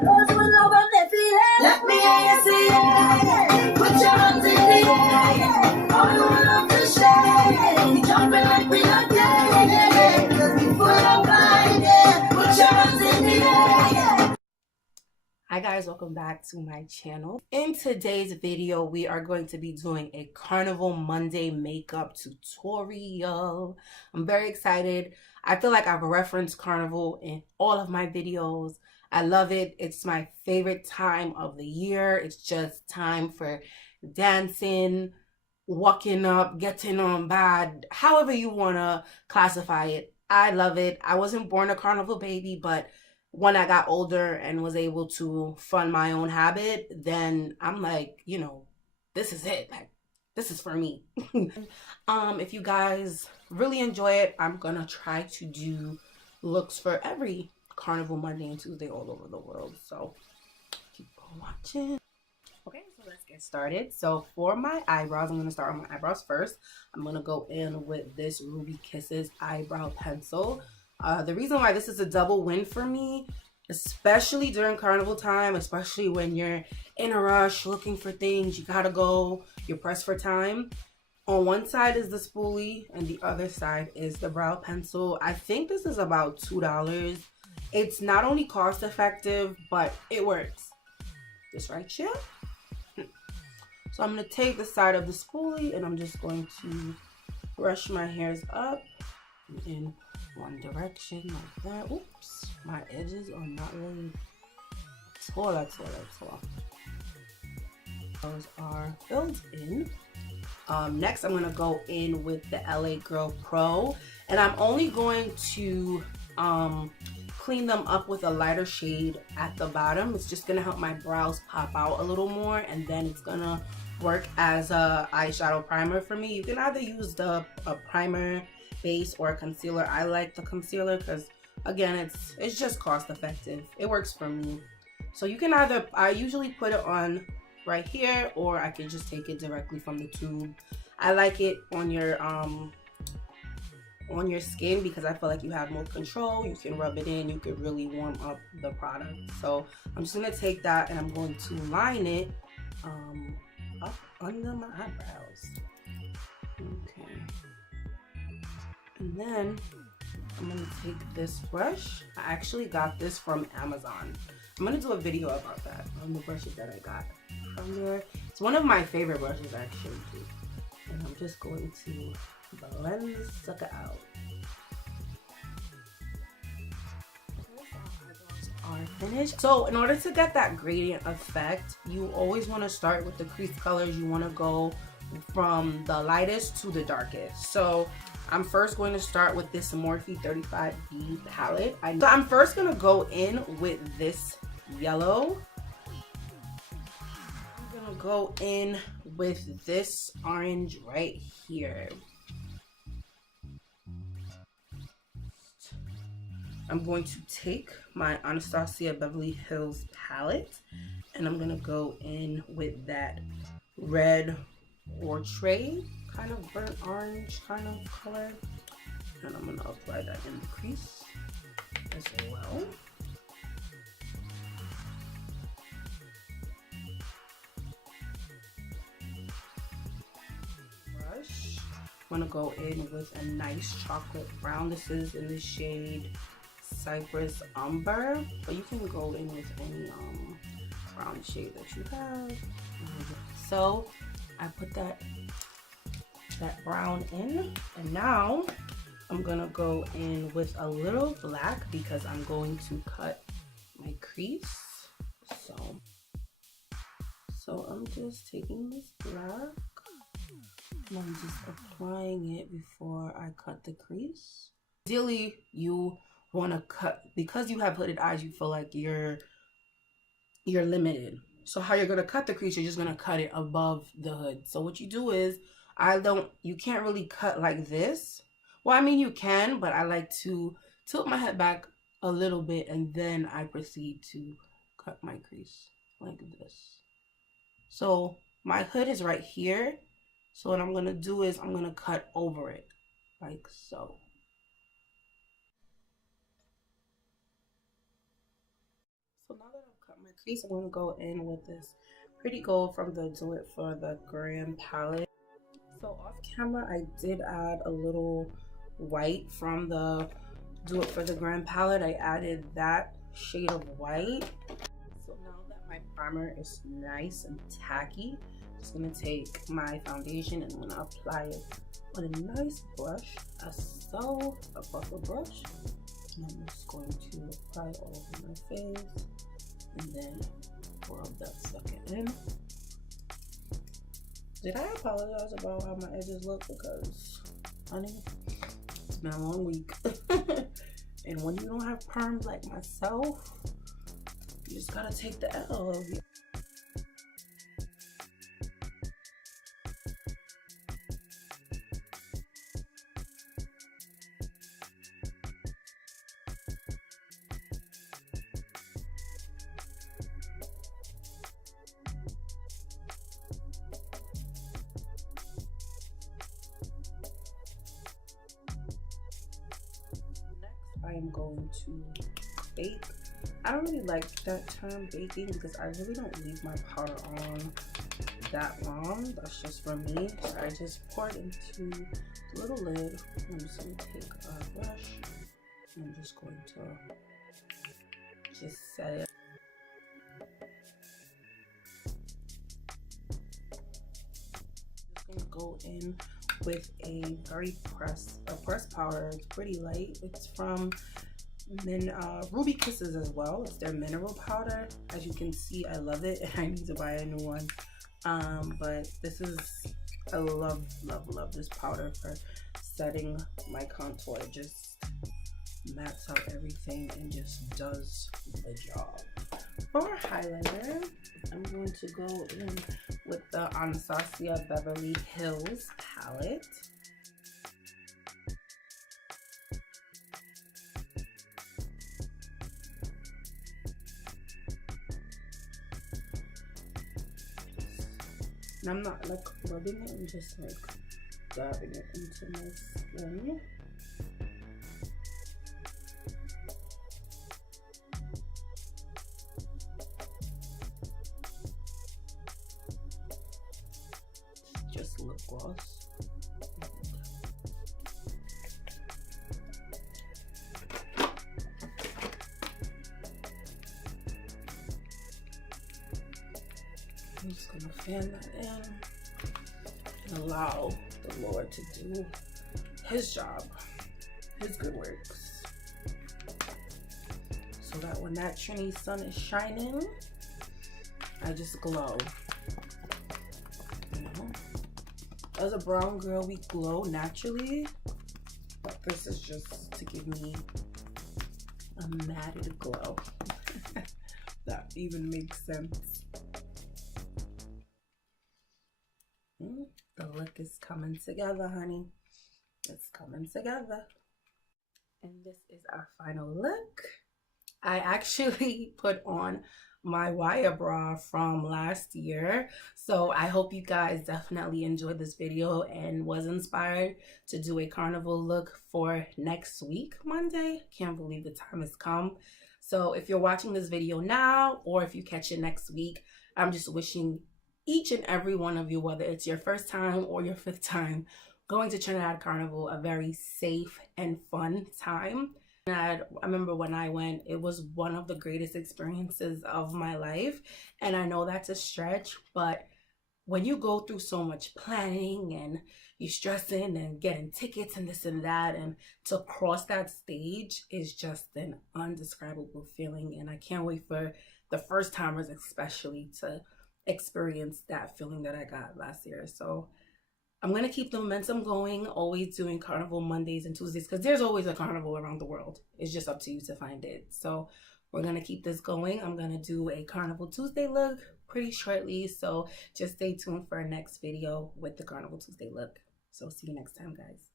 Let me hear you say yeah. Put your hands in the air. All you want to share. We jumping like we not dead. Cause we full of life, yeah. Put your hands in the air. Hi guys, welcome back to my channel. In today's video, we are going to be doing a Carnival Monday makeup tutorial. I'm very excited. I feel like I've referenced Carnival in all of my videos. I love it. It's my favorite time of the year. It's just time for dancing, walking up, getting on bad, however you want to classify it. I love it. I wasn't born a Carnival baby, but when I got older and was able to fund my own habit, then I'm like, you know, this is it. Like, this is for me. If you guys really enjoy it, I'm gonna try to do looks for every Carnival Monday and Tuesday all over the world. So keep on watching. Okay, so let's get started. So for my eyebrows, I'm gonna start with my eyebrows first. I'm gonna go in with this Ruby Kisses eyebrow pencil. The reason why this is a double win for me, especially during carnival time, especially when you're in a rush looking for things, you gotta go, you're pressed for time. On one side is the spoolie and the other side is the brow pencil. I think this is about $2. It's not only cost effective, but it works. This right here. So I'm gonna take the side of the spoolie and I'm just going to brush my hairs up in one direction like that. Oops, my edges are not really tall at all. Those are filled in. Next, I'm gonna go in with the LA Girl Pro, and I'm only going to clean them up with a lighter shade at the bottom. It's just gonna help my brows pop out a little more, and then it's gonna work as a eyeshadow primer for me. You can either use a primer base or a concealer. I like the concealer because again it's just cost effective. It works for me. So you can either, I usually put it on right here, or I can just take it directly from the tube. I like it on your skin because I feel like you have more control. You can rub it in, you can really warm up the product. So I'm just gonna take that and I'm going to line it up under my eyebrows. Okay. And then I'm gonna take this brush. I actually got this from Amazon. I'm gonna do a video about that on the brushes that I got from there. It's one of my favorite brushes actually too. And I'm just going to blend this sucker out. Are finished. So in order to get that gradient effect, you always want to start with the crease colors. You want to go from the lightest to the darkest. So I'm first going to start with this Morphe 35B palette. So I'm first going to go in with this yellow. I'm going to go in with this orange right here. I'm going to take my Anatasia Beverly Hills palette and I'm going to go in with that red orchard, kind of burnt orange kind of color, and I'm going to apply that in the crease as well. Brush. I'm going to go in with a nice chocolate brown. This is in the shade Cypress Umber, but you can go in with any brown shade that you have. So I put that brown in, and now I'm gonna go in with a little black because I'm going to cut my crease. So I'm just taking this black and I'm just applying it before I cut the crease. Ideally, you want to cut, because you have hooded eyes, you feel like you're limited. So how you're going to cut the crease, you're just going to cut it above the hood. So what you do is, you can't really cut like this. Well, I mean you can, but I like to tilt my head back a little bit and then I proceed to cut my crease like this. So my hood is right here. So what I'm going to do is I'm going to cut over it like so. So now that I've cut crease, I'm going to go in with this Pretty Gold from the Do It For The Gram palette. So off camera, I did add a little white from the Do It For The Gram palette. I added that shade of white. So now that my primer is nice and tacky, I'm just going to take my foundation and I'm going to apply it on a nice brush, a puffer brush. And I'm just going to apply it all over my face and then rub that sucker in. Did I apologize about how my edges look? Because, honey, it's been a long week. And when you don't have perms like myself, you just gotta take the L. I am going to bake. I don't really like that term baking because I really don't leave my powder on that long. That's just for me. So I just pour it into the little lid. I'm just going to take a brush and I'm just going to just set it. Just going to go in with a very pressed powder. It's pretty light. It's from Ruby Kisses as well. It's their mineral powder. As you can see, I love it. I need to buy a new one. But this is, I love this powder for setting my contour. It just maps out everything and just does the job. For highlighter, I'm going to go in with the Anatasia Beverly Hills palette. And I'm not like rubbing it, I'm just like dabbing it into my skin. Just lip gloss. I'm just gonna fan that in and allow the Lord to do his job, his good works, so that when that Trini sun is shining, I just glow. You know, as a brown girl, we glow naturally, but this is just to give me a matted glow. That even makes sense. The look is coming together, honey. It's coming together. And this is our final look. I actually put on my wire bra from last year. So I hope you guys definitely enjoyed this video and was inspired to do a carnival look for next week, Monday. Can't believe the time has come. So if you're watching this video now or if you catch it next week, I'm just wishing each and every one of you, whether it's your first time or your 5th time going to Trinidad Carnival, a very safe and fun time. And I remember when I went, it was one of the greatest experiences of my life. And I know that's a stretch, but when you go through so much planning and you're stressing and getting tickets and this and that, and to cross that stage is just an undescribable feeling. And I can't wait for the first timers especially to experience that feeling that I got last year. So I'm gonna keep the momentum going, always doing Carnival Mondays and Tuesdays, because there's always a carnival around the world. It's just up to you to find it. So we're gonna keep this going. I'm gonna do a Carnival Tuesday look pretty shortly, so just stay tuned for our next video with the Carnival Tuesday look. So see you next time, guys.